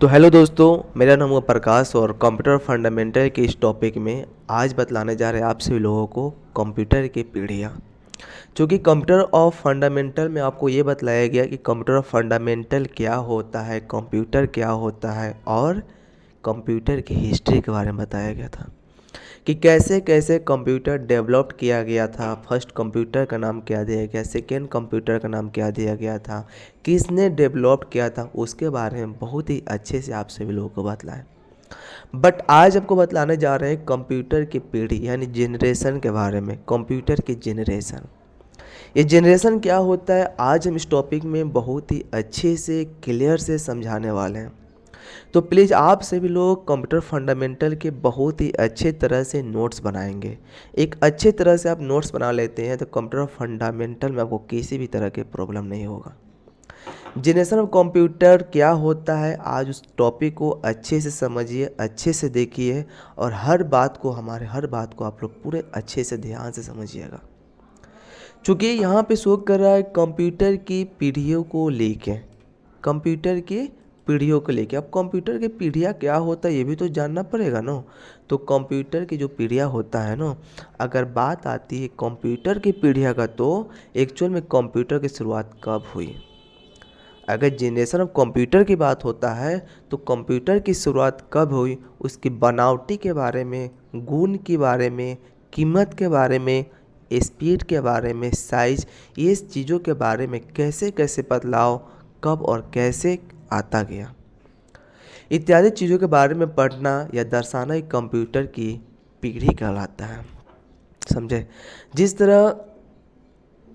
तो हेलो दोस्तों, मेरा नाम है प्रकाश और कंप्यूटर फंडामेंटल के इस टॉपिक में आज बतलाने जा रहे हैं आप सभी लोगों को कंप्यूटर की पीढ़ियाँ। क्योंकि कंप्यूटर ऑफ फंडामेंटल में आपको ये बतलाया गया कि कंप्यूटर फंडामेंटल क्या होता है, कंप्यूटर क्या होता है और कंप्यूटर की हिस्ट्री के बारे में बताया गया था कि कैसे कैसे कंप्यूटर डेवलप किया गया था। फर्स्ट कंप्यूटर का नाम क्या दिया गया, सेकेंड कंप्यूटर का नाम क्या दिया गया था, किसने डेवलप किया था, उसके बारे में बहुत ही अच्छे से आप सभी लोगों को बतलाएं। बट आज आपको बतलाने जा रहे हैं कंप्यूटर की पीढ़ी यानी जनरेशन के बारे में। कंप्यूटर की जनरेशन, ये जनरेशन क्या होता है, आज हम इस टॉपिक में बहुत ही अच्छे से क्लियर से समझाने वाले हैं। तो प्लीज़ आप सभी लोग कंप्यूटर फंडामेंटल के बहुत ही अच्छे तरह से नोट्स बनाएंगे। एक अच्छे तरह से आप नोट्स बना लेते हैं तो कंप्यूटर फंडामेंटल में आपको किसी भी तरह के प्रॉब्लम नहीं होगा। जनरेशन ऑफ कंप्यूटर क्या होता है, आज उस टॉपिक को अच्छे से समझिए, अच्छे से देखिए और हर बात को आप लोग पूरे अच्छे से ध्यान से समझिएगा। चूँकि यहाँ पे शो कर रहा है कंप्यूटर की पीढ़ियों को लेके, कंप्यूटर की पीढ़ियों को लेके। अब कंप्यूटर की पीढ़ियाँ क्या होता है ये भी तो जानना पड़ेगा ना। तो कंप्यूटर की जो पीढ़ियाँ होता है ना, अगर बात आती है कंप्यूटर की पीढ़ियाँ का, तो एक्चुअल में कंप्यूटर की शुरुआत कब हुई। अगर जनरेशन ऑफ कंप्यूटर की बात होता है तो कंप्यूटर की शुरुआत कब हुई, उसकी बनावटी के बारे में, गुण के बारे में, कीमत के बारे में, स्पीड के बारे में, साइज, ये चीज़ों के बारे में कैसे कैसे बदलाव कब और कैसे आता गया, इत्यादि चीज़ों के बारे में पढ़ना या दर्शाना ही कंप्यूटर की पीढ़ी कहलाता है। समझे। जिस तरह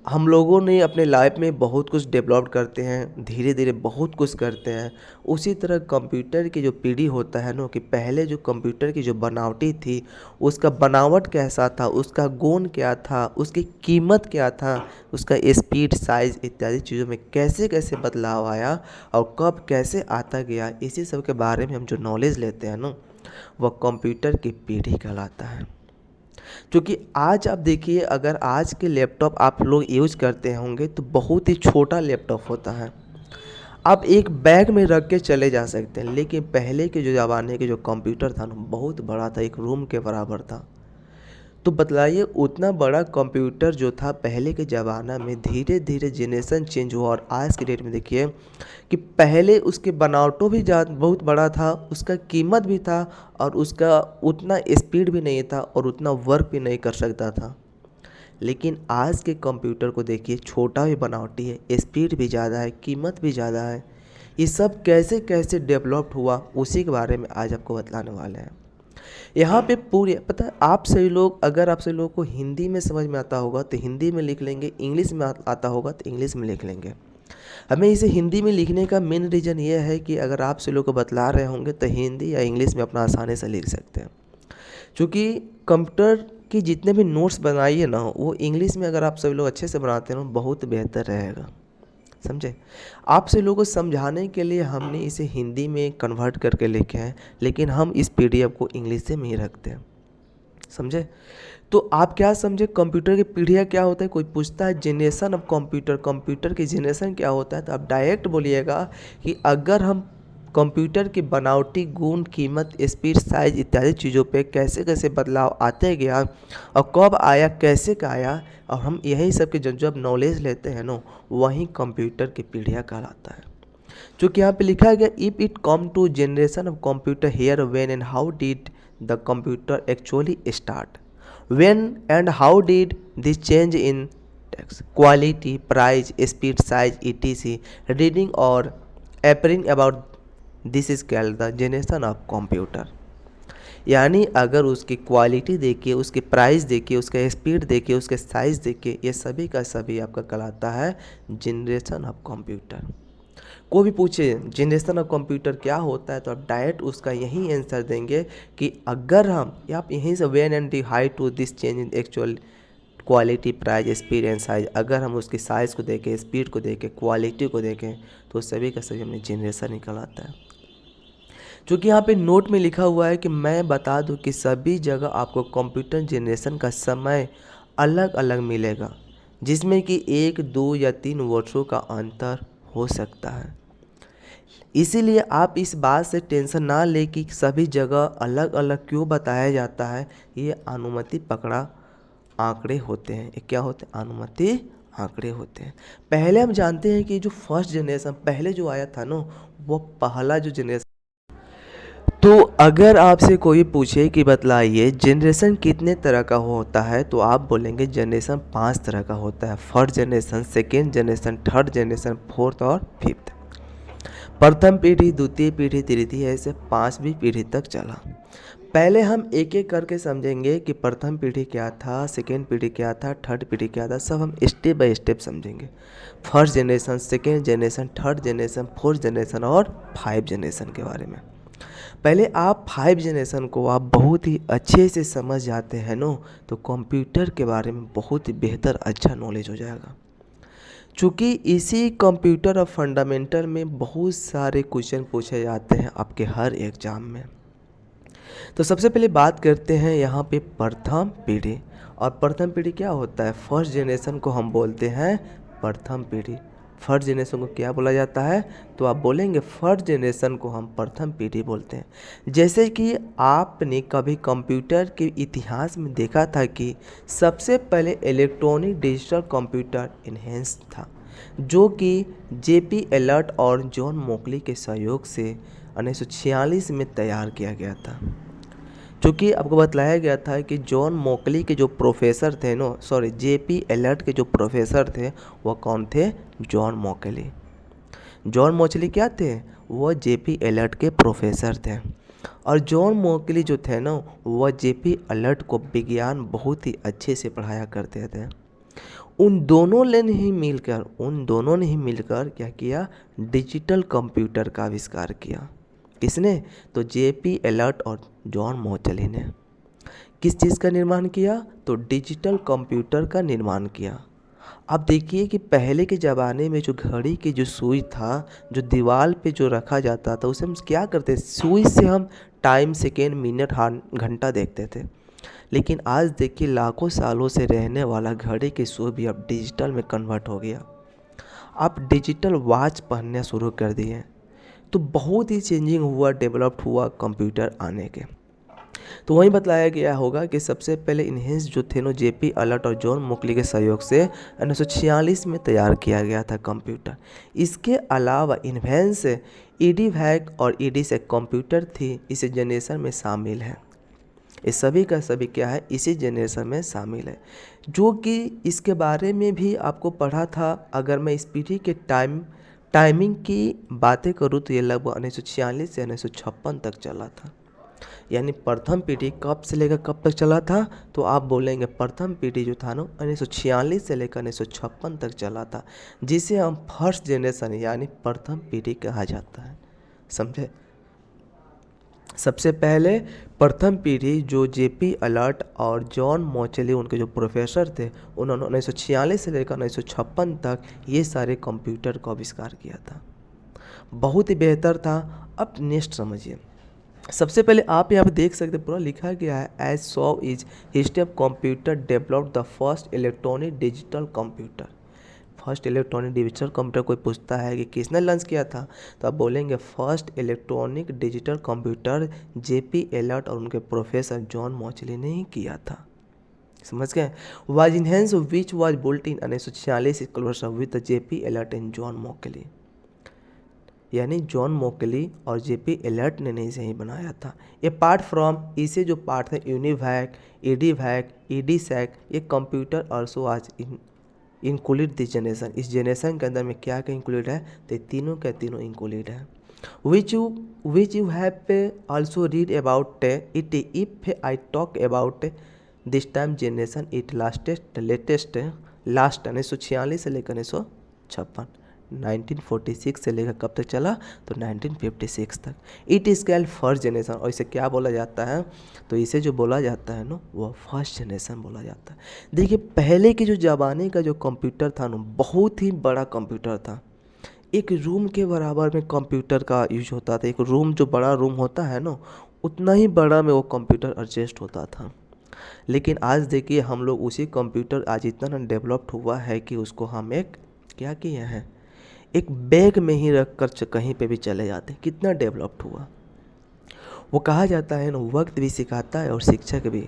हम लोगों ने अपने लाइफ में बहुत कुछ डेवलप करते हैं, धीरे धीरे बहुत कुछ करते हैं, उसी तरह कंप्यूटर की जो पीढ़ी होता है ना, कि पहले जो कंप्यूटर की जो बनावटी थी उसका बनावट कैसा था, उसका गुण क्या था, उसकी कीमत क्या था, उसका स्पीड, साइज़ इत्यादि चीज़ों में कैसे कैसे बदलाव आया और कब कैसे आता गया, इसी सब के बारे में हम जो नॉलेज लेते हैं ना, वह कंप्यूटर की पीढ़ी कहलाता है। क्योंकि आज आप देखिए, अगर आज के लैपटॉप आप लोग यूज करते होंगे तो बहुत ही छोटा लैपटॉप होता है, आप एक बैग में रख के चले जा सकते हैं। लेकिन पहले के जो ज़माने के जो कंप्यूटर था ना, बहुत बड़ा था, एक रूम के बराबर था। तो बतलाइए, उतना बड़ा कंप्यूटर जो था पहले के ज़माना में, धीरे धीरे जनरेशन चेंज हुआ और आज के डेट में देखिए कि पहले उसके बनावटों भी बहुत बड़ा था, उसका कीमत भी था और उसका उतना स्पीड भी नहीं था और उतना वर्क भी नहीं कर सकता था। लेकिन आज के कंप्यूटर को देखिए, छोटा भी बनावटी है, स्पीड भी ज़्यादा है, कीमत भी ज़्यादा है। ये सब कैसे कैसे डेवलप्ड हुआ, उसी के बारे में आज आपको बतलाने वाले हैं। यहाँ पे पूरी पता है, आप सभी लोग, अगर आप सभी लोगों को हिंदी में समझ में आता होगा तो हिंदी में लिख लेंगे, इंग्लिश में आता होगा तो इंग्लिश में लिख लेंगे। हमें इसे हिंदी में लिखने का मेन रीज़न ये है कि अगर आप सभी लोग को बतला रहे होंगे तो हिंदी या इंग्लिश में अपना आसानी से लिख सकते हैं। क्योंकि कंप्यूटर की जितने भी नोट्स बनाइए ना, वो इंग्लिश में अगर आप सभी लोग अच्छे से बनाते हैं ना, बहुत बेहतर रहेगा। समझे। आपसे लोगों को समझाने के लिए हमने इसे हिंदी में कन्वर्ट करके लिखे हैं, लेकिन हम इस पीडीएफ को इंग्लिश में ही रखते हैं। समझे। तो आप क्या समझे कंप्यूटर की पीढ़ियाँ क्या होता है। कोई पूछता है जनरेशन ऑफ कंप्यूटर, कंप्यूटर की जनरेशन क्या होता है, तो आप डायरेक्ट बोलिएगा कि अगर हम कंप्यूटर की बनावटी गुण, कीमत, स्पीड, साइज इत्यादि चीज़ों पे कैसे कैसे बदलाव आते गया और कब आया, कैसे का आया, और हम यही सब के जब नॉलेज लेते हैं ना, वहीं कंप्यूटर की पीढ़ियाँ कहलाता है। चूँकि यहाँ पे लिखा गया, if it come to generation of computer here when and how did the computer actually start, when and how did this change in quality, price, speed, size etc reading और appearing about this is called the generation of computer. यानी अगर उसकी quality देखिए, उसकी price देखिए, उसका speed देखिए, उसके साइज़ देखिए, ये सभी का सभी आपका कहलाता है जनरेशन ऑफ कंप्यूटर। कोई भी पूछे जनरेशन ऑफ कंप्यूटर क्या होता है तो आप डायरेक्ट उसका यही आंसर देंगे कि अगर हम, आप यहीं से when and the high to this change in actual quality, price, speed and size, अगर हम उसकी साइज़ को देखें, स्पीड को देखें, क्वालिटी को देखें, तो सभी का सभी हमें जनरेशन निकल आता है। क्योंकि यहाँ पे नोट में लिखा हुआ है कि मैं बता दूं कि सभी जगह आपको कंप्यूटर जनरेशन का समय अलग अलग मिलेगा, जिसमें कि 1, 2 या 3 वर्षों का अंतर हो सकता है। इसीलिए आप इस बात से टेंशन ना लें कि सभी जगह अलग अलग क्यों बताया जाता है। ये अनुमति पकड़ा आंकड़े होते हैं। ये क्या होते हैं? अनुमति आंकड़े होते हैं। पहले हम जानते हैं कि जो फर्स्ट जनरेशन पहले जो आया था ना, वो पहला जो जनरेशन। तो अगर आपसे कोई पूछे कि बतलाइए जनरेशन कितने तरह का होता है, तो आप बोलेंगे जनरेशन 5 तरह का होता है। First generation, second generation, third generation, fourth और फिफ्थ। प्रथम पीढ़ी, द्वितीय पीढ़ी, तृतीय, ऐसे 5वीं पीढ़ी तक चला। पहले हम एक एक करके समझेंगे कि प्रथम पीढ़ी क्या था, सेकेंड पीढ़ी क्या था, थर्ड पीढ़ी क्या था। सब हम स्टेप बाय स्टेप समझेंगे। First generation, second generation, third generation, fourth generation और 5 जनरेशन के बारे में। पहले आप 5 जनरेशन को आप बहुत ही अच्छे से समझ जाते हैं नो, तो कंप्यूटर के बारे में बहुत ही बेहतर अच्छा नॉलेज हो जाएगा। चूँकि इसी कंप्यूटर और फंडामेंटल में बहुत सारे क्वेश्चन पूछे जाते हैं आपके हर एग्जाम में। तो सबसे पहले बात करते हैं यहाँ पे प्रथम पीढ़ी। और प्रथम पीढ़ी क्या होता है? फर्स्ट जनरेशन को हम बोलते हैं प्रथम पीढ़ी। फर्स्ट जनरेशन को क्या बोला जाता है? तो आप बोलेंगे फर्स्ट जनरेशन को हम प्रथम पीढ़ी बोलते हैं। जैसे कि आपने कभी कंप्यूटर के इतिहास में देखा था कि सबसे पहले इलेक्ट्रॉनिक डिजिटल कंप्यूटर इनहेंस था, जो कि जेपी एलर्ट और जॉन मोकली के सहयोग से 1946 में तैयार किया गया था। क्योंकि आपको बतलाया गया था कि जॉन मोकली के जो प्रोफेसर थे जेपी एलर्ट के जो प्रोफेसर थे वो कौन थे? जॉन मोकली। जॉन मोकली क्या थे? वो जेपी एलर्ट के प्रोफेसर थे। और जॉन मोकली जो थे ना, वो जेपी एलर्ट को विज्ञान बहुत ही अच्छे से पढ़ाया करते थे। उन दोनों ने ही मिलकर क्या किया? डिजिटल कंप्यूटर का आविष्कार किया। किसने? तो जेपी एलर्ट और जॉन मोकली ने। किस चीज़ का निर्माण किया? तो डिजिटल कंप्यूटर का निर्माण किया। अब देखिए कि पहले के ज़माने में जो घड़ी की जो सुई था, जो दीवार पे जो रखा जाता था, उसे हम क्या करते? सुई से हम टाइम, सेकेंड, मिनट, घंटा देखते थे। लेकिन आज देखिए लाखों सालों से रहने वाला घड़ी की सुई भी अब डिजिटल में कन्वर्ट हो गया। आप डिजिटल वॉच पहनना शुरू कर दिए। तो बहुत ही चेंजिंग हुआ, डेवलप्ड हुआ कंप्यूटर आने के। तो वहीं बतलाया गया होगा कि सबसे पहले इनहेंस जो थे जेपी एलर्ट और जॉन मोकली के सहयोग से 1946 में तैयार किया गया था कंप्यूटर। इसके अलावा इनहेंस ईडीवैक और ईडीसेक कंप्यूटर थी, इस जनरेशन में शामिल है। ये सभी का सभी क्या है? इसी जनरेशन में शामिल है। जो कि इसके बारे में भी आपको पढ़ा था। अगर मैं इस पीढ़ी के टाइमिंग की बातें करूँ तो ये लगभग 1946 से 1956 तक चला था। यानी प्रथम पीढ़ी कब से लेकर कब तक चला था? तो आप बोलेंगे प्रथम पीढ़ी जो था ना 1946 से लेकर 1956 तक चला था, जिसे हम फर्स्ट जनरेशन यानी प्रथम पीढ़ी कहा जाता है। समझे? सबसे पहले प्रथम पीढ़ी जो जेपी एलर्ट और जॉन मोकली उनके जो प्रोफेसर थे, उन्होंने 1946 से लेकर 1956 तक ये सारे कंप्यूटर को आविष्कार किया था। बहुत ही बेहतर था। अब नेक्स्ट समझिए। सबसे पहले आप यहाँ पे देख सकते पूरा लिखा गया है, as so is history of computer developed the first electronic digital computer. First electronic digital computer कोई पूछता है कि किसने लॉन्च किया था, तो आप बोलेंगे first electronic digital computer JP alert और उनके प्रोफेसर जॉन मोकली ने ही किया था। समझ गए? Was ENIAC which was built in 1946 collaboration with J P Eckert and John Mauchly. यानी जॉन मोकली और जेपी एलर्ट ने नहीं सही बनाया था। ये पार्ट फ्रॉम इसे जो पार्ट थे यूनिवैक, ईडीवैक, ईडीसेक, ये कंप्यूटर ऑल्सो आज इंक्लूड दिस जनरेशन। इस जनरेशन के अंदर में क्या क्या इंक्लूड है? तो तीनों के तीनों इंक्लूड है। Which you have also read about it if I talk about this time generation it last 1946 से लेकर 1956, 1946 से लेकर कब तक चला? तो 1956 तक। It is called first generation. और इसे क्या बोला जाता है? तो इसे जो बोला जाता है ना, वो फर्स्ट जनरेशन बोला जाता है। देखिए पहले के जो ज़माने का जो कंप्यूटर था ना, बहुत ही बड़ा कंप्यूटर था। एक रूम के बराबर में कंप्यूटर का यूज होता था। एक रूम जो बड़ा रूम होता है ना, उतना ही बड़ा में वो कंप्यूटर एडजस्ट होता था। लेकिन आज देखिए हम लोग उसी कंप्यूटर आज इतना डेवलप्ड हुआ है कि उसको हम एक क्या किए हैं, एक बैग में ही रख कर कहीं पे भी चले जाते, कितना डेवलप्ड हुआ। वो कहा जाता है ना, वक्त भी सिखाता है और शिक्षक भी,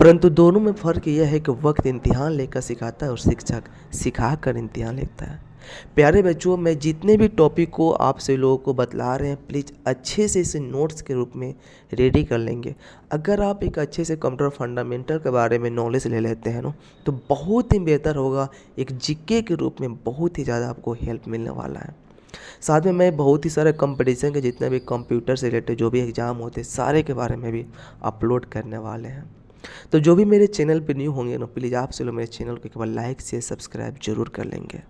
परंतु दोनों में फ़र्क यह है कि वक्त इम्तिहान लेकर सिखाता है और शिक्षक सिखा कर इम्तिहान लेता है। प्यारे बच्चों, मैं जितने भी टॉपिक को आपसे लोगों को बतला रहे हैं, प्लीज़ अच्छे से इसे नोट्स के रूप में रेडी कर लेंगे। अगर आप एक अच्छे से कंप्यूटर फंडामेंटल के बारे में नॉलेज ले लेते हैं ना, तो बहुत ही बेहतर होगा। एक जीके के रूप में बहुत ही ज़्यादा आपको हेल्प मिलने वाला है। साथ में मैं बहुत ही सारे कंपटीशन के जितने भी कंप्यूटर से रिलेटेड जो भी एग्ज़ाम होते हैं, सारे के बारे में भी अपलोड करने वाले हैं। तो जो भी मेरे चैनल पे न्यू होंगे ना, प्लीज़ आपसे लोग मेरे चैनल को केवल लाइक शेयर सब्सक्राइब जरूर कर लेंगे,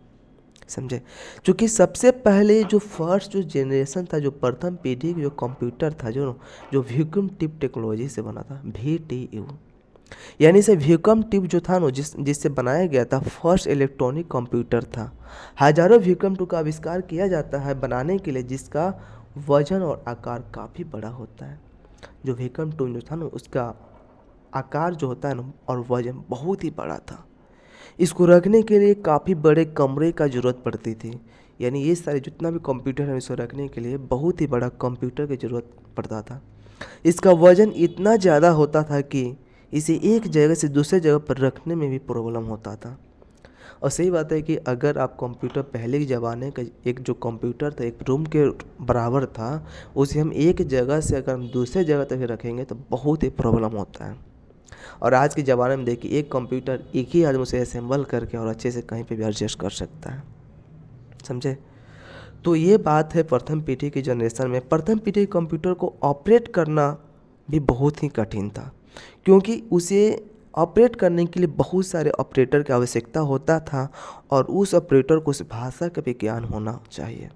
समझे। क्योंकि सबसे पहले जो फर्स्ट जो जनरेशन था, जो प्रथम पीढ़ी जो कंप्यूटर था, जो वैक्यूम ट्यूब टेक्नोलॉजी से बना था, VTU, यानी से वैक्यूम ट्यूब जो था ना, जिससे बनाया गया था, फर्स्ट इलेक्ट्रॉनिक कंप्यूटर था। हजारों वैक्यूम ट्यूब का आविष्कार किया जाता है बनाने के लिए, जिसका वजन और आकार काफ़ी बड़ा होता है। जो वैक्यूम ट्यूब जो था ना, उसका आकार जो होता है ना और वजन बहुत ही बड़ा था। इसको रखने के लिए काफ़ी बड़े कमरे का ज़रूरत पड़ती थी, यानी ये सारे जितना भी कंप्यूटर है इसको रखने के लिए बहुत ही बड़ा कंप्यूटर की ज़रूरत पड़ता था। इसका वजन इतना ज़्यादा होता था कि इसे एक जगह से दूसरे जगह पर रखने में भी प्रॉब्लम होता था। और सही बात है कि अगर आप कंप्यूटर पहले के ज़माने का एक जो कंप्यूटर था, एक रूम के बराबर था, उसे हम एक जगह से अगर हम दूसरे जगह तक रखेंगे तो बहुत ही प्रॉब्लम होता है। और आज के ज़माने में देखिए, एक कंप्यूटर एक ही आदमी उसे असेंबल करके और अच्छे से कहीं पे भी एडजस्ट कर सकता है, समझे। तो ये बात है प्रथम पीढ़ी की जनरेशन में। प्रथम पीढ़ी के कंप्यूटर को ऑपरेट करना भी बहुत ही कठिन था, क्योंकि उसे ऑपरेट करने के लिए बहुत सारे ऑपरेटर की आवश्यकता होता था और उस ऑपरेटर को उस भाषा का भी ज्ञान होना चाहिए।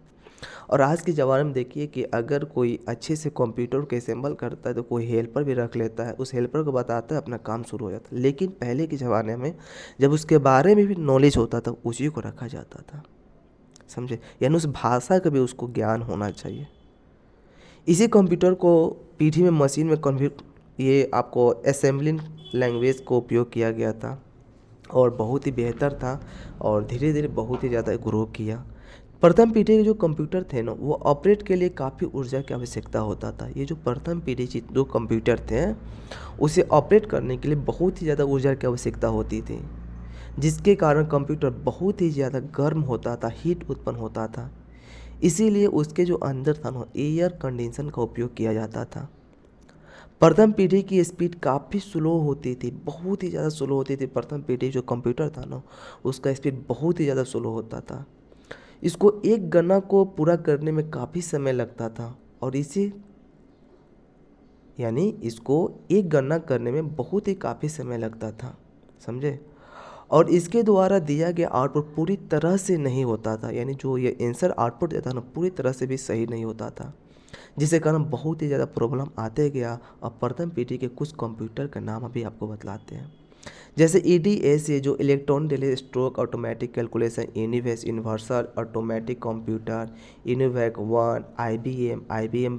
और आज के ज़माने में देखिए कि अगर कोई अच्छे से कंप्यूटर को असेंबल करता है तो कोई हेल्पर भी रख लेता है, उस हेल्पर को बताता है, अपना काम शुरू हो जाता है। लेकिन पहले के ज़माने में जब उसके बारे में भी नॉलेज होता था, उसी को रखा जाता था, समझे, यानी उस भाषा का भी उसको ज्ञान होना चाहिए। इसी कंप्यूटर को पीढ़ी में मशीन में ये आपको असेंबलिंग लैंग्वेज को उपयोग किया गया था और बहुत ही बेहतर था और धीरे धीरे बहुत ही ज़्यादा ग्रो किया। प्रथम पीढ़ी के जो कंप्यूटर थे ना, वो ऑपरेट के लिए काफ़ी ऊर्जा की आवश्यकता होता था। ये जो प्रथम पीढ़ी जो कंप्यूटर थे, उसे ऑपरेट करने के लिए बहुत ही ज़्यादा ऊर्जा की आवश्यकता होती थी, जिसके कारण कंप्यूटर बहुत ही ज़्यादा गर्म होता था, हीट उत्पन्न होता था। इसीलिए उसके जो अंदर था ना, एयर कंडीशन का उपयोग किया जाता था। प्रथम पीढ़ी की स्पीड काफ़ी स्लो होती थी, बहुत ही ज़्यादा स्लो होती थी। प्रथम पीढ़ी जो कंप्यूटर था ना, उसका स्पीड बहुत ही ज़्यादा स्लो होता था। इसको एक गणना को पूरा करने में काफ़ी समय लगता था और इसको एक गणना करने में बहुत ही काफ़ी समय लगता था, समझे। और इसके द्वारा दिया गया आउटपुट पूरी तरह से नहीं होता था, यानी जो ये आंसर आउटपुट देता ना, पूरी तरह से भी सही नहीं होता था, जिसके कारण बहुत ही ज़्यादा प्रॉब्लम आते गया। और प्रथम पीढ़ी के कुछ कंप्यूटर का नाम अभी आपको बतलाते हैं, जैसे EDA जो electronic delay storage automatic calculation, यूनिवेस universal automatic computer, UNIVAC 1, IBM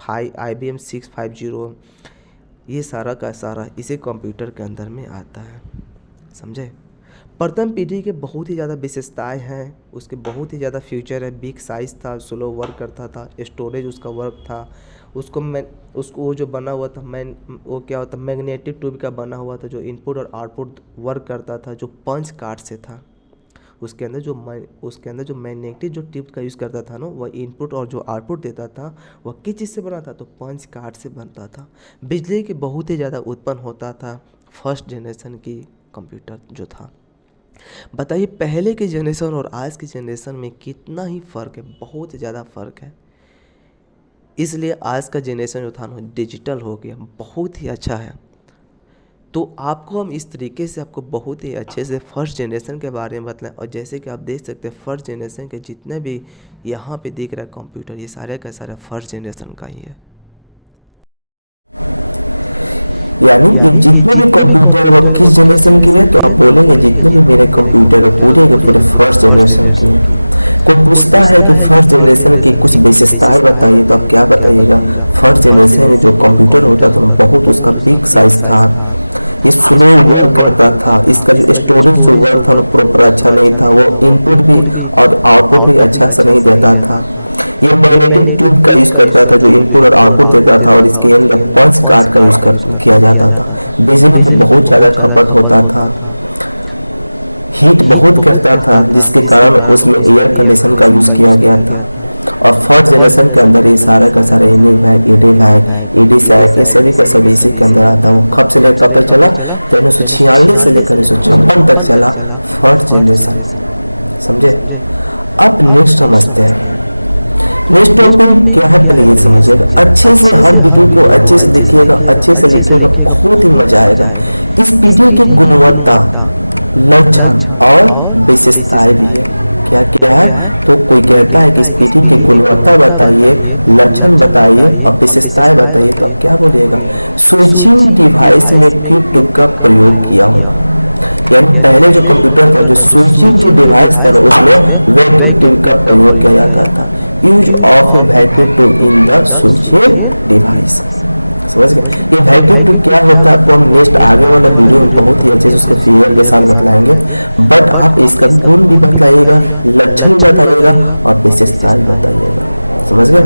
5, IBM 650, ये सारा का सारा इसी कंप्यूटर के अंदर में आता है, समझे। प्रथम पीढ़ी के बहुत ही ज़्यादा विशेषताएं हैं, उसके बहुत ही ज़्यादा फ्यूचर है। बिग साइज़ था, स्लो वर्क करता था, स्टोरेज उसका वर्क था, उसको जो बना हुआ था वो क्या होता, मैग्नेटिक ट्यूब का बना हुआ था, जो इनपुट और आउटपुट वर्क करता था, जो पंच कार्ड से था। उसके अंदर जो मैग्नेटिक जो ट्यूब का यूज़ करता था ना, वह इनपुट और जो आउटपुट देता था वह किस चीज़ से बना था, तो पंच कार्ड से बनता था। बिजली की बहुत ही ज़्यादा उत्पन्न होता था फर्स्ट जनरेशन की कंप्यूटर जो था। बताइए पहले के जनरेशन और आज की जनरेशन में कितना ही फ़र्क है, बहुत ज़्यादा फ़र्क है। इसलिए आज का जनरेशन जो था ना, डिजिटल हो गया, बहुत ही अच्छा है। तो आपको हम इस तरीके से आपको बहुत ही अच्छे से फर्स्ट जनरेशन के बारे में बताएं। और जैसे कि आप देख सकते हैं, फर्स्ट जनरेशन के जितने भी यहाँ पे दिख रहा है कंप्यूटर, ये सारे का सारा फर्स्ट जनरेशन का ही है। यानी ये जितने भी कंप्यूटर है वो किस जनरेशन के हैं, तो आप बोलेंगे जितने भी मेरे कंप्यूटर है पूरे के पूरे फर्स्ट जनरेशन के हैं। कोई पूछता है कि फर्स्ट जनरेशन की कुछ विशेषताएं बताइए, तो आप क्या बताइएगा। फर्स्ट जनरेशन में जो कंप्यूटर होता था बहुत उसका बिग साइज था, ये स्लो वर्क करता था, इसका जो स्टोरेज जो वर्क था वो प्रॉपर अच्छा नहीं था, वो इनपुट भी और आउटपुट भी अच्छा सा नहीं देता था। ये मैग्नेटिक ट्यूब का यूज़ करता था जो इनपुट और आउटपुट देता था, और इसके अंदर पंच कार्ड का यूज़ किया जाता था। बिजली की बहुत ज़्यादा खपत होता था, हीट बहुत करता था, जिसके कारण उसमें एयर कंडीशन का यूज़ किया गया था। और फर्स्ट जनरेशन के अंदर ये सारा का सारा ईडी सैक ये सभी का सभी इसी के अंदर आता है। वो कब से लेकर कब तक चला, तो 1946 से लेकर 1956 तक चला फर्स्ट जनरेशन, समझे। अब नेक्स्ट समझते हैं। नेक्स्ट टॉपिक क्या है, पहले ये समझिएगा अच्छे से, हर वीडियो को अच्छे से देखिएगा, अच्छे से लिखिएगा, बहुत ही मजा आएगा। इस वीडियो की गुणवत्ता, लक्षण और विशेषताएं भी है। क्या क्या है, तो कोई कहता है कि इस पीढ़ी की गुणवत्ता बताइए, लक्षण बताइए और विशेषताएं बताइए, तो आप क्या बोलिएगा, स्विचिंग डिवाइस में क्यूब का प्रयोग किया होगा। यानी पहले जो कंप्यूटर था, जो स्विचिंग जो डिवाइस था उसमें वैक्यूम ट्यूब का प्रयोग किया जाता था। Use of A vacuum tube in the switching device, समझ गए। ये वैक्यूम ट्यूब क्या होता है आपको हम नेक्स्ट आगे वाला वीडियो में बहुत ही अच्छे से उसके फिगर के साथ बतलाएंगे, बट आप इसका गुण भी बताइएगा, लक्षण बताइएगा और विशेषताएं बताइएगा, समझ गए।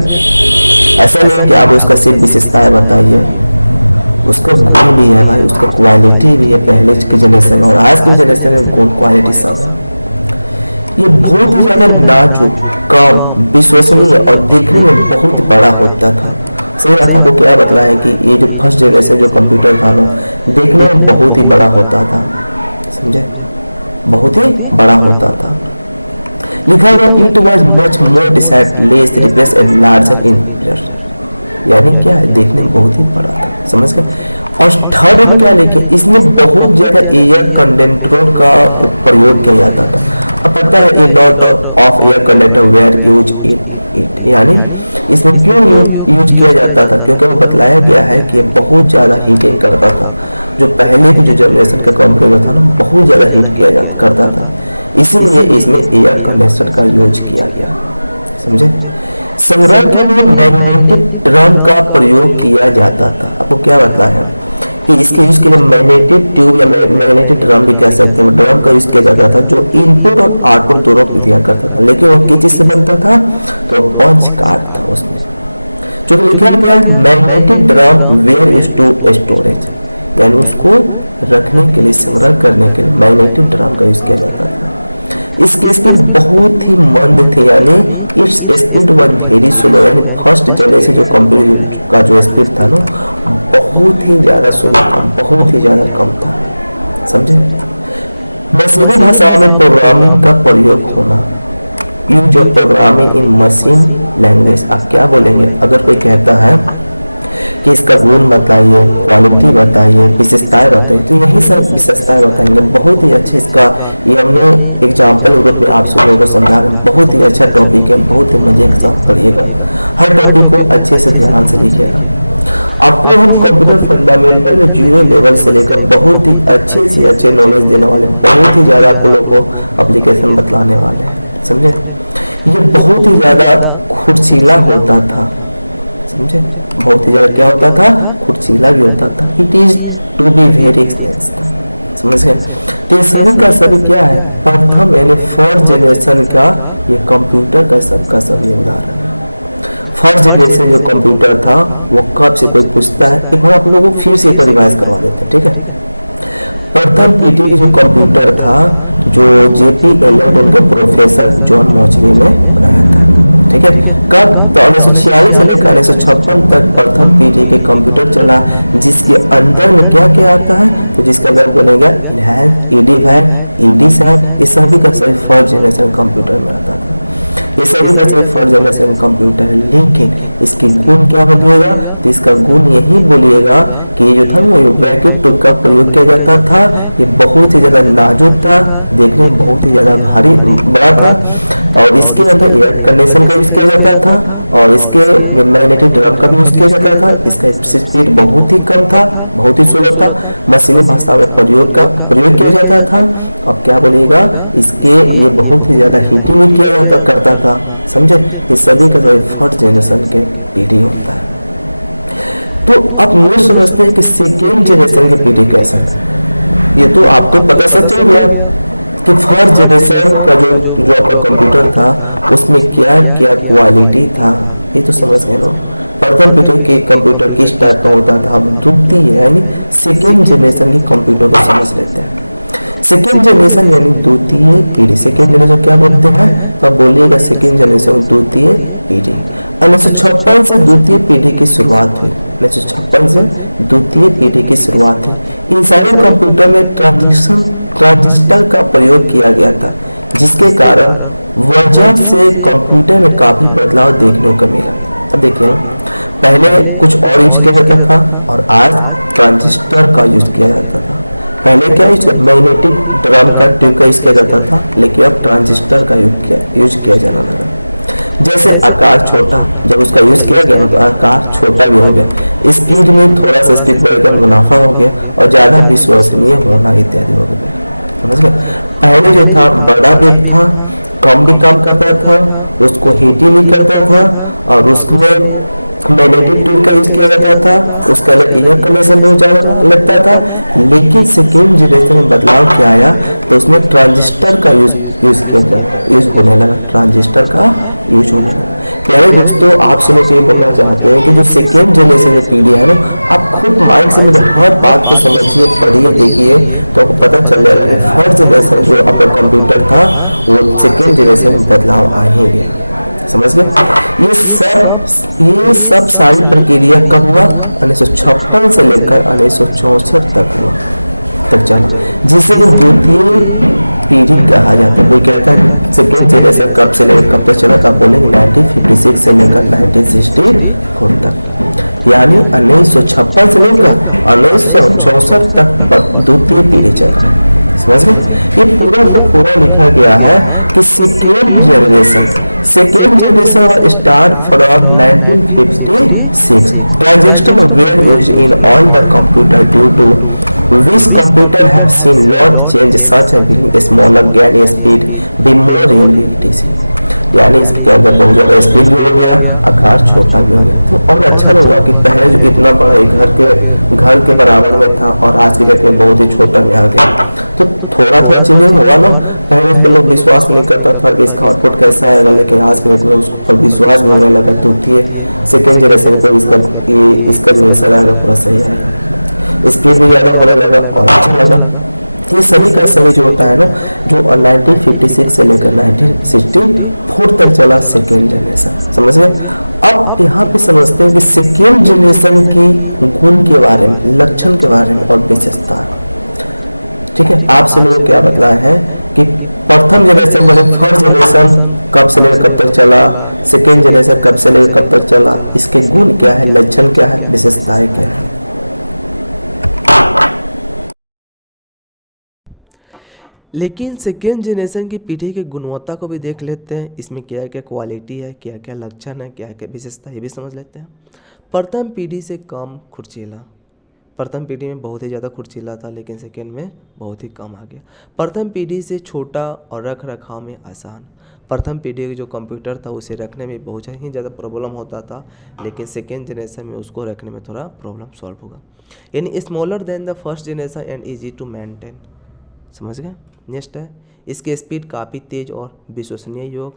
ऐसा नहीं कि आप उसका सिर्फ विशेषताएं बताइए, उसका गुण भी है भाई, उसका क्वालिटी भी है। पहले की जनरेशन और आज की जनरेशन में गुण क्वालिटी सब है। ये बहुत ही ज़्यादा नाजुक, कम, विश्वसनीय और देखने में बहुत बड़ा होता था। सही बात आपको क्या बतलाया कि ये जो फर्स्ट जनरेशन जो कंप्यूटर था ना, देखने में बहुत ही बड़ा होता था, समझे, बहुत ही बड़ा होता था। लिखा हुआ it was much more decide less replace and larger in player, यानी क्या है, देखने में बहुत ही बड़ा था, समझ गए। और थर्ड में क्या लिखे, इसमें बहुत ज्यादा एयर कंडेंसरों का प्रयोग किया जाता था। अब पता है a lot of air condenser were use it, यानी इसमें क्यों यूज किया जाता था, क्योंकि वो बतलाया गया है कि ये बहुत ज़्यादा हीटिंग करता था। जो पहले की जो जनरेशन का कंप्यूटर था ना, बहुत ज़्यादा हीट करता था, इसीलिए इसमें एयर कंडेंसर का यूज किया गया, समझे। संग्रह के लिए मैग्नेटिक ड्रम का प्रयोग किया जाता था। आपको क्या बतलाया कि इसके यूज के लिए मैग्नेटिक ट्यूब या मैग्नेटिक ड्रम भी कह सकते हैं, ड्रम का यूज किया जाता था जो इनपुट और आउटपुट दोनों को दिया करता था। लेकिन वो किस चीज से बनता था, तो पंच कार्ड था उसमें, जो लिखा गया है magnetic drum were is to storage, यानी उसको रखने के लिए, संग्रह करने के लिए मैग्नेटिक ड्रम का यूज किया जाता था। इसकी स्पीड बहुत ही मंद थी, यानी its speed was very slow, यानी फर्स्ट जनरेशन जो कंप्यूटर का जो स्पीड था ना, बहुत ही ज़्यादा स्लो था, बहुत ही ज़्यादा कम था, समझे। मशीनी भाषाओं में प्रोग्रामिंग का प्रयोग होना, use of programming in machine language. आप क्या बोलेंगे अगर कोई कहता है कि इसका गुण बताइए, क्वालिटी बताइए, विशेषताएं बताइए, तो यही सब विशेषताएं बताएंगे। बहुत ही अच्छे इसका ये हमने एग्जाम्पल ग्रुप में आप सभी लोगों को समझा रहे हैं। बहुत ही अच्छा टॉपिक है, बहुत ही मजे के साथ पढ़िएगा, हर टॉपिक को अच्छे से ध्यान से लिखिएगा। आपको हम कंप्यूटर फंडामेंटल में 0 लेवल से लेकर बहुत ही अच्छे से अच्छे नॉलेज देने वाले, बहुत ही ज़्यादा आप लोगों को एप्लीकेशन बतलाने वाले हैं, समझे। ये बहुत ही ज़्यादा खुर्चीला होता था, समझे, बहुत ही ज़्यादा क्या होता था, खुर्चीला भी होता था। It is to be very expensive, समझ गए। तो ये सभी का सभी क्या है, प्रथम यानी फर्स्ट जनरेशन का ये कंप्यूटर का सबका सभी उदाहरण है। फर्स्ट जनरेशन जो कंप्यूटर था वो कब से कोई पूछता है, एक बार आप लोगों को फिर से एक बार रिवाइज करवा देते हैं, ठीक है। प्रथम पीढ़ी की जो कंप्यूटर था, जो जेपी एलियट उनके प्रोफेसर जॉन मॉचली ने बनाया था, ठीक है। कब, तो 1946 से लेकर 1956 तक प्रथम पीढ़ी के कंप्यूटर चला, जिसके अंदर में क्या क्या आता है, तो जिसके अंदर बनेगा इनहैंस, ईडी सैक, ये सभी का सभी फर्स्ट जनरेशन कंप्यूटर में आता था। ये सभी का सभी फर्स्ट जनरेशन कंप्यूटर है। लेकिन इसके गुण क्या बोलिएगा, तो इसका गुण यही बोलिएगा कि ये जो था वो वैक्यूम ट्यूब का प्रयोग किया जाता था। ये बहुत ही ज़्यादा नाजुक था, देखने में बहुत ही ज़्यादा भारी बड़ा था, और इसके अंदर एयर कंडीशन का यूज़ किया जाता था, और इसके मैग्नेटिक ड्रम का भी यूज़ किया जाता था। इसका स्पीड बहुत ही कम था, बहुत ही स्लो था, मशीनी भाषा में प्रयोग किया जाता था। अब क्या बोलिएगा, इसके ये बहुत ही ज़्यादा हीटिंग भी किया जाता करता था, समझे। ये सभी का सभी फर्स्ट जनरेशन के पीढ़ी होता है। तो आप ये समझते हैं कि सेकेंड जनरेशन की पीढ़ी कैसा है। ये तो आपको पता सब चल गया कि फर्स्ट जनरेशन का जो आपका कंप्यूटर था उसमें क्या क्या क्वालिटी था, ये तो समझ गए ना। प्रथम पीढ़ी के कंप्यूटर किस टाइप का होता था, हम द्वितीय यानी सेकेंड जनरेशन के कंप्यूटर को समझ लेते हैं। सेकेंड जनरेशन यानी द्वितीय पीढ़ी। सेकेंड जनरेशन क्या बोलते हैं, तो आप बोलिएगा सेकेंड जनरेशन द्वितीय पीढ़ी। 1956 से द्वितीय पीढ़ी की शुरुआत हुई। 1956 से द्वितीय पीढ़ी की शुरुआत हुई। इन सारे कंप्यूटर में ट्रांजिस्टर का प्रयोग किया गया था, जिसके कारण वजह से कंप्यूटर में काफी बदलाव देखने को मिला। अब देखिए, पहले कुछ और यूज किया जाता था और आज ट्रांजिस्टर का यूज किया जाता था। पहले क्या मैग्नेटिक ड्रम का ट्यूब का यूज किया जाता था, लेकिन अब ट्रांजिस्टर का यूज किया जाना लगा। जैसे आकार छोटा, जब उसका यूज किया गया ना तो आकार छोटा भी हो गया, स्पीड में थोड़ा सा स्पीड बढ़ गया, मुनाफा हो गया और ज़्यादा विश्वसनीय होना इत्यादि हो गया। समझ गए। पहले जो था बड़ा वेग था, कम भी काम करता था, उसको हीट ही नहीं करता था और उसमें मैग्नेटिक ट्यूब का यूज किया जाता था, उसका अलग एयर कंडीशन बहुत ज़्यादा लगता था। लेकिन सेकेंड जनरेशन में बदलाव क्या आया, तो उसमें ट्रांजिस्टर का यूज होने लगा। ट्रांजिस्टर का यूज होने लगा। प्यारे दोस्तों, आपसे लोग ये बोलना चाहते हैं कि जो सेकेंड जनरेशन की पीढ़ी है ना, आप खुद माइंड से मुझे हर बात को समझिए, पढ़िए, देखिए, तो आपको पता चल जाएगा कि फर्स्ट जनरेशन जो आपका कंप्यूटर था वो सेकेंड जनरेशन में बदलाव आ ही गया। समझ गए। ये सब सारी प्रक्रिया कब हुआ, 1956 से लेकर 1964 तक चला, जिसे द्वितीय पीढ़ी कहा जाता है। कोई कहता है सेकेंड जनरेशन कब से लेकर कब तक चला, तो आप बोलेंगे 1956 से लेकर 1964 तक, यानी 1956 से लेकर 1964 तक द्वितीय पीढ़ी चला। समझ गए। ये पूरा का पूरा लिखा गया है कि second generation start from 1956. Transistor were used in all the computer due to which computer have seen lot change such as being smaller, gain speed, be more real etc. यानी इसके अंदर बहुत ज़्यादा स्पीड भी हो गया, आकार छोटा भी हो गया। तो और अच्छा लगा कि पहले जो इतना बड़ा एक घर के बराबर में था और आज के डेट में बहुत ही छोटा में आ गया। तो थोड़ा चेंजिंग हुआ ना। पहले इस पर लोग विश्वास नहीं करता था कि इसका आउटपुट कैसा आएगा, लेकिन आज के डेट में उसको पर विश्वास भी होने लगा। द्वितीय सेकेंड जनरेशन को इसका जनरेशन आएगा पूरा सही आएगा, स्पीड भी ज़्यादा होने लगा और अच्छा लगा। ये सभी का सभी जो होता है ना, जो 1956 से लेकर 1964 तक चला सेकेंड जनरेशन। समझ गए। अब यहाँ पे समझते हैं कि सेकेंड जनरेशन की गुण के बारे में, लक्षण के बारे में और विशेषता। ठीक है, आपसे लोगों को क्या बतलाया है कि प्रथम जनरेशन मतलब फर्स्ट जनरेशन कब से लेकर कब तक चला, सेकेंड जनरेशन कब से लेकर कब तक चला, इसके गुण क्या है, लक्षण क्या है, विशेषताएं क्या है। लेकिन सेकेंड जनरेशन की पीढ़ी की गुणवत्ता को भी देख लेते हैं। इसमें क्या क्या क्वालिटी है, क्या क्या लक्षण है, क्या क्या विशेषता, ये भी समझ लेते हैं। प्रथम पीढ़ी से कम खुर्चीला। प्रथम पीढ़ी में बहुत ही ज़्यादा खुर्चीला था, लेकिन सेकेंड में बहुत ही कम आ गया। प्रथम पीढ़ी से छोटा और रख रखाव में आसान। प्रथम पीढ़ी का जो कंप्यूटर था उसे रखने में बहुत ही ज़्यादा प्रॉब्लम होता था, लेकिन सेकेंड जनरेशन में उसको रखने में थोड़ा प्रॉब्लम सॉल्व होगा। यानी smaller than the first generation and easy to maintain. समझ गए। नेक्स्ट है, इसकी स्पीड काफ़ी तेज़ और विश्वसनीय योग।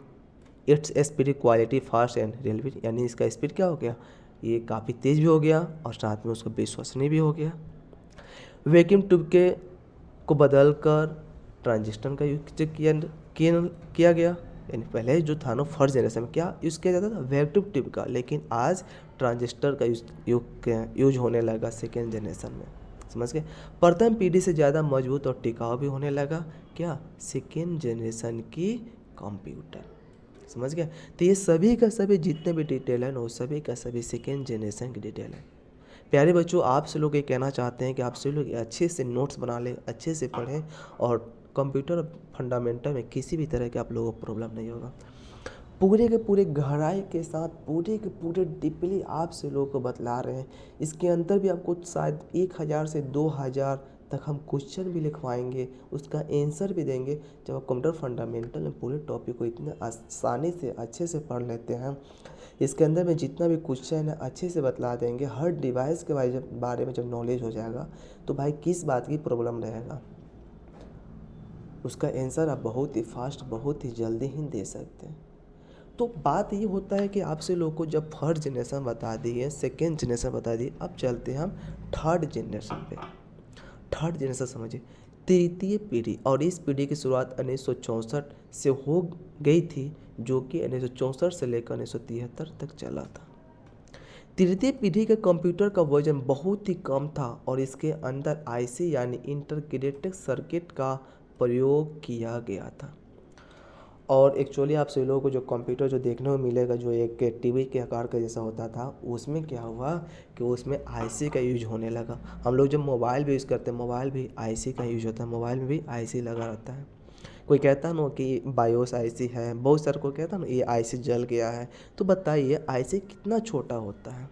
Its speed quality fast and relevant. यानी इसका स्पीड क्या हो गया, ये काफ़ी तेज़ भी हो गया और साथ में उसका विश्वसनीय भी हो गया। वैक्यूम ट्यूब को बदल कर ट्रांजिस्टर का यूज किया गया। यानी पहले जो था ना फर्स्ट जनरेशन में क्या यूज़ किया जाता था, वैक्यूम ट्यूब का, लेकिन आज ट्रांजिस्टर का यूज होने लगा सेकेंड जनरेशन में। समझ गए। प्रथम पीढ़ी से ज़्यादा मजबूत और टिकाऊ भी होने लगा क्या, सेकेंड जनरेशन की कंप्यूटर। समझ गए। तो ये सभी का सभी जितने भी डिटेल है ना, वो सभी का सभी सेकेंड जनरेशन की डिटेल है। प्यारे बच्चों, आपसे लोग ये कहना चाहते हैं कि आपसे लोग अच्छे से नोट्स बना लें, अच्छे से पढ़ें और कंप्यूटर फंडामेंटल में किसी भी तरह के आप लोगों को प्रॉब्लम नहीं होगा। पूरे के पूरे गहराई के साथ पूरे के पूरे डीपली आपसे लोगों को बतला रहे हैं। इसके अंदर भी आपको शायद 1000 से 2000 तक हम क्वेश्चन भी लिखवाएंगे, उसका आंसर भी देंगे। जब आप कंप्यूटर फंडामेंटल में पूरे टॉपिक को इतने आसानी से अच्छे से पढ़ लेते हैं, इसके अंदर में जितना भी क्वेश्चन है अच्छे से बतला देंगे। हर डिवाइस के बारे में जब नॉलेज हो जाएगा तो भाई किस बात की प्रॉब्लम रहेगा, उसका आंसर आप बहुत ही फास्ट, बहुत ही जल्दी ही दे सकते हैं। तो बात ये होता है कि आपसे लोग को जब फर्स्ट जनरेशन बता दिए, सेकेंड जनरेशन बता दिए, अब चलते हैं हम थर्ड जनरेशन पे। थर्ड जनरेशन समझिए तृतीय पीढ़ी, और इस पीढ़ी की शुरुआत 1964 से हो गई थी, जो कि 1964 से लेकर 1973 तक चला था। तृतीय पीढ़ी के कंप्यूटर का वर्जन बहुत ही कम था और इसके अंदर आईसी यानी इंटीग्रेटेड सर्किट का प्रयोग किया गया था। और एक्चुअली आप सभी लोगों को जो कंप्यूटर जो देखने को मिलेगा, जो एक टीवी के आकार का जैसा होता था, उसमें क्या हुआ कि उसमें आईसी का यूज होने लगा। हम लोग जब मोबाइल भी यूज़ करते हैं, मोबाइल भी आईसी का यूज होता है, मोबाइल में भी आईसी लगा रहता है। कोई कहता ना कि बायोस आईसी है, बहुत सारे को कहता ना ये आईसी जल गया है। तो बताइए आईसी कितना छोटा होता है।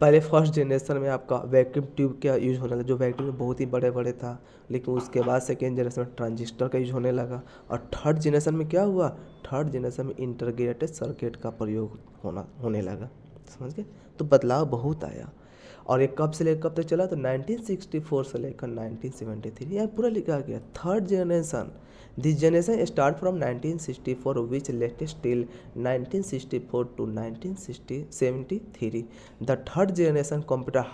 पहले फर्स्ट जनरेशन में आपका वैक्यूम ट्यूब का यूज होने लगा, जो वैक्यूम में बहुत ही बड़े बड़े था, लेकिन उसके बाद सेकेंड जनरेशन में ट्रांजिस्टर का यूज होने लगा। और थर्ड जनरेशन में क्या हुआ, थर्ड जनरेशन में इंटीग्रेटेड सर्किट का प्रयोग होने लगा। समझ गए, तो बदलाव बहुत आया। और ये कब से लेकर कब तक चला, तो 1964 से लेकर 1973, यहाँ पूरा लिखा गया third generation. This generation start from 1964 which latest till 1964 to 1973. The third generation computer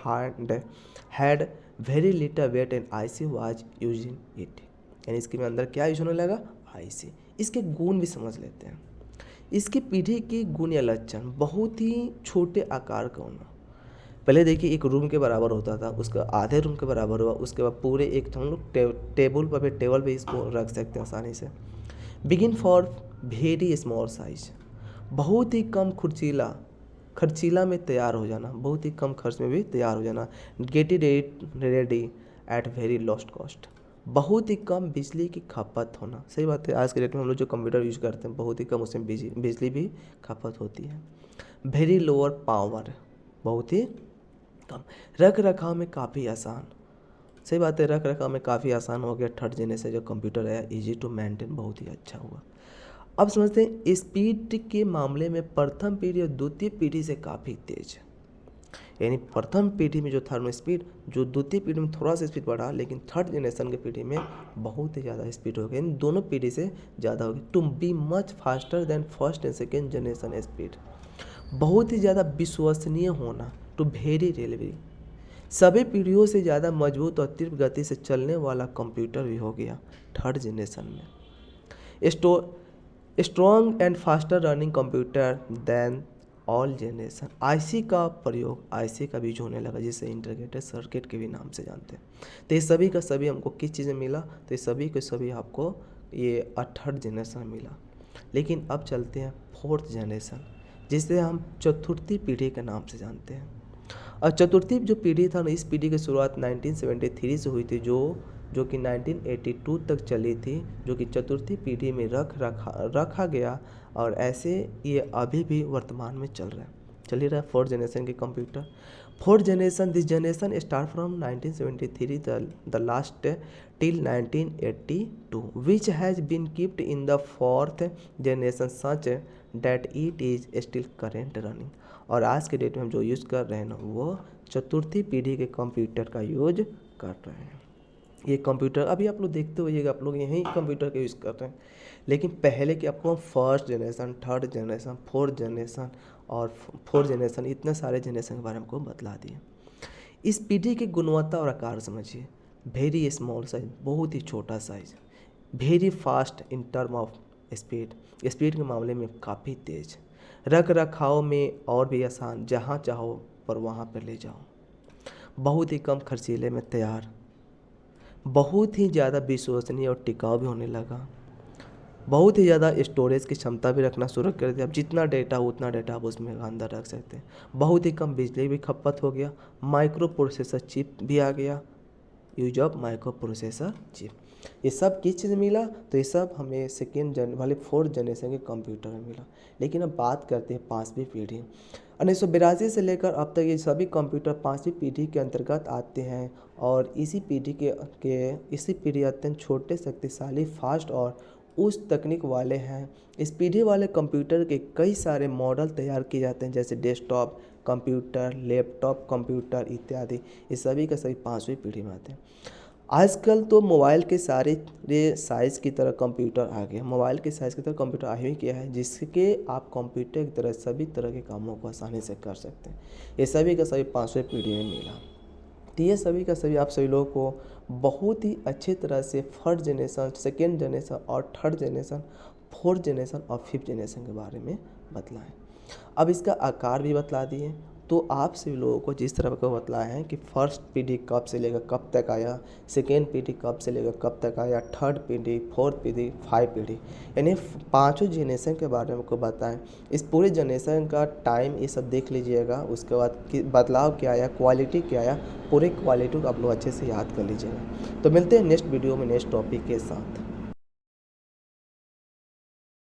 had very little weight and IC was using it. यानी इसके में अंदर क्या यूज होने लगा, आईसी। इसके गुण भी समझ लेते हैं। इसकी पीढ़ी की गुण या लक्षण, बहुत ही छोटे आकार का होना। पहले देखिए एक रूम के बराबर होता था, उसका आधे रूम के बराबर हुआ, उसके बाद पूरे एक हम लोग टेबल पे इसको रख सकते हैं आसानी से। Begin for very small size, बहुत ही कम खर्चीला में तैयार हो जाना, बहुत ही कम खर्च में भी तैयार हो जाना। Get it ready at very lost cost, बहुत ही कम बिजली की खपत होना। सही बात है, आज के डेट में हम लोग जो कंप्यूटर यूज करते हैं बहुत ही कम उसमें बिजली भी खपत होती है। वेरी लोअर पावर, बहुत ही कम। रख रखाव में काफ़ी आसान, सही बात है, रख रखाव में काफ़ी आसान हो गया। थर्ड जनरेशन से जो कंप्यूटर आया, इजी टू मेंटेन, बहुत ही अच्छा हुआ। अब समझते हैं स्पीड के मामले में प्रथम पीढ़ी और द्वितीय पीढ़ी से काफ़ी तेज, यानी प्रथम पीढ़ी में जो था स्पीड, जो द्वितीय पीढ़ी में थोड़ा सा स्पीड बढ़ा, लेकिन थर्ड जनरेशन की पीढ़ी में बहुत ही ज़्यादा स्पीड हो गई, इन दोनों पीढ़ी से ज़्यादा होगी। To be much faster than first and second generation speed, बहुत ही ज़्यादा विश्वसनीय होना। टू वेरी रिलायबल, सभी पीढ़ियों से ज़्यादा मजबूत और तीव्र गति से चलने वाला कंप्यूटर भी हो गया थर्ड जनरेशन में। Strong and faster running computer than all generation, IC का प्रयोग, आईसी का भी होने लगा, जिसे इंटीग्रेटेड सर्किट के भी नाम से जानते हैं। तो ये सभी का सभी हमको किस चीज़ में मिला, तो ये सभी के सभी आपको ये थर्ड जनरेशन मिला। लेकिन अब चलते हैं फोर्थ जनरेशन, जिसे हम चतुर्थी पीढ़ी के नाम से जानते हैं। और चतुर्थी जो पीढ़ी था ना, इस पीढ़ी की शुरुआत 1973 से हुई थी, जो कि 1982 तक चली थी, जो कि चतुर्थी पीढ़ी में रखा गया। और ऐसे ये अभी भी वर्तमान में चल ही रहा है फोर्थ जनरेशन के computer. Fourth generation, this generation start from 1973 the last till 1982 which has been kept in the fourth generation such that it is still current running. और आज के डेट में हम जो यूज़ कर रहे हैं ना, वो चतुर्थी पीढ़ी के कंप्यूटर का यूज कर रहे हैं। ये कंप्यूटर अभी आप लोग देखते होइएगा, आप लोग यही कंप्यूटर का यूज़ कर रहे हैं। लेकिन पहले कि आपको first generation, third generation, fourth generation और फोर्थ जनरेशन, इतने सारे जनरेशन के बारे में हमको बतला दिए। इस पीढ़ी की गुणवत्ता और आकार समझिए। वेरी स्मॉल साइज, बहुत ही छोटा size. Very fast in term of speed, speed के मामले में काफ़ी तेज। रख रखाव में और भी आसान, जहाँ चाहो पर वहाँ पर ले जाओ। बहुत ही कम खर्चीले में तैयार, बहुत ही ज़्यादा विश्वसनीय और टिकाऊ भी होने लगा। बहुत ही ज़्यादा स्टोरेज की क्षमता भी रखना शुरू कर दिया। अब जितना डेटा उतना डेटा आप उसमें अंदर रख सकते हैं। बहुत ही कम बिजली भी खपत हो गया। माइक्रो प्रोसेसर चिप भी आ गया, use of micro processor chip. ये सब किस चीज़ मिला, तो ये सब हमें फोर्थ जनरेशन के कंप्यूटर में मिला। लेकिन अब बात करते हैं पांचवी पीढ़ी। 1982 से लेकर अब तक ये सभी कंप्यूटर 5वीं पीढ़ी के अंतर्गत आते हैं और इसी पीढ़ी इसी पीढ़ी अत्यंत छोटे, शक्तिशाली, फास्ट और उच्च तकनीक वाले हैं। इस पीढ़ी वाले कंप्यूटर के कई सारे मॉडल तैयार किए जाते हैं, जैसे डेस्कटॉप कंप्यूटर, लैपटॉप कंप्यूटर इत्यादि। ये सभी का सभी 5वीं पीढ़ी में आते हैं। आजकल तो मोबाइल के सारे साइज़ की तरह कंप्यूटर आ गया, मोबाइल के साइज़ की तरह कंप्यूटर आ ही गया है, जिसके आप कंप्यूटर की तरह सभी तरह के कामों को आसानी से कर सकते हैं। ये सभी का सभी 5वीं पीढ़ी में मिला। तो ये सभी का सभी आप सभी लोगों को बहुत ही अच्छी तरह से फर्स्ट जनरेशन, सेकेंड जनरेशन और थर्ड जनरेशन, फोर्थ जनरेशन और फिफ्थ जनरेशन के बारे में बतलाएं। अब इसका आकार भी बतला दिए। तो आप सभी लोगों को जिस तरह का बतलाया है कि फर्स्ट पीढ़ी कब से लेकर कब तक आया, सेकेंड पीढ़ी कब से लेकर कब तक आया, थर्ड पीढ़ी, फोर्थ पीढ़ी, 5 पीढ़ी, यानी 5 जनरेशन के बारे में आपको बताएं। इस पूरे जनरेशन का टाइम ये सब देख लीजिएगा। उसके बाद कि बदलाव क्या आया, क्वालिटी क्या आया, पूरे क्वालिटी को आप लोग अच्छे से याद कर लीजिएगा। तो मिलते हैं नेक्स्ट वीडियो में नेक्स्ट टॉपिक के साथ।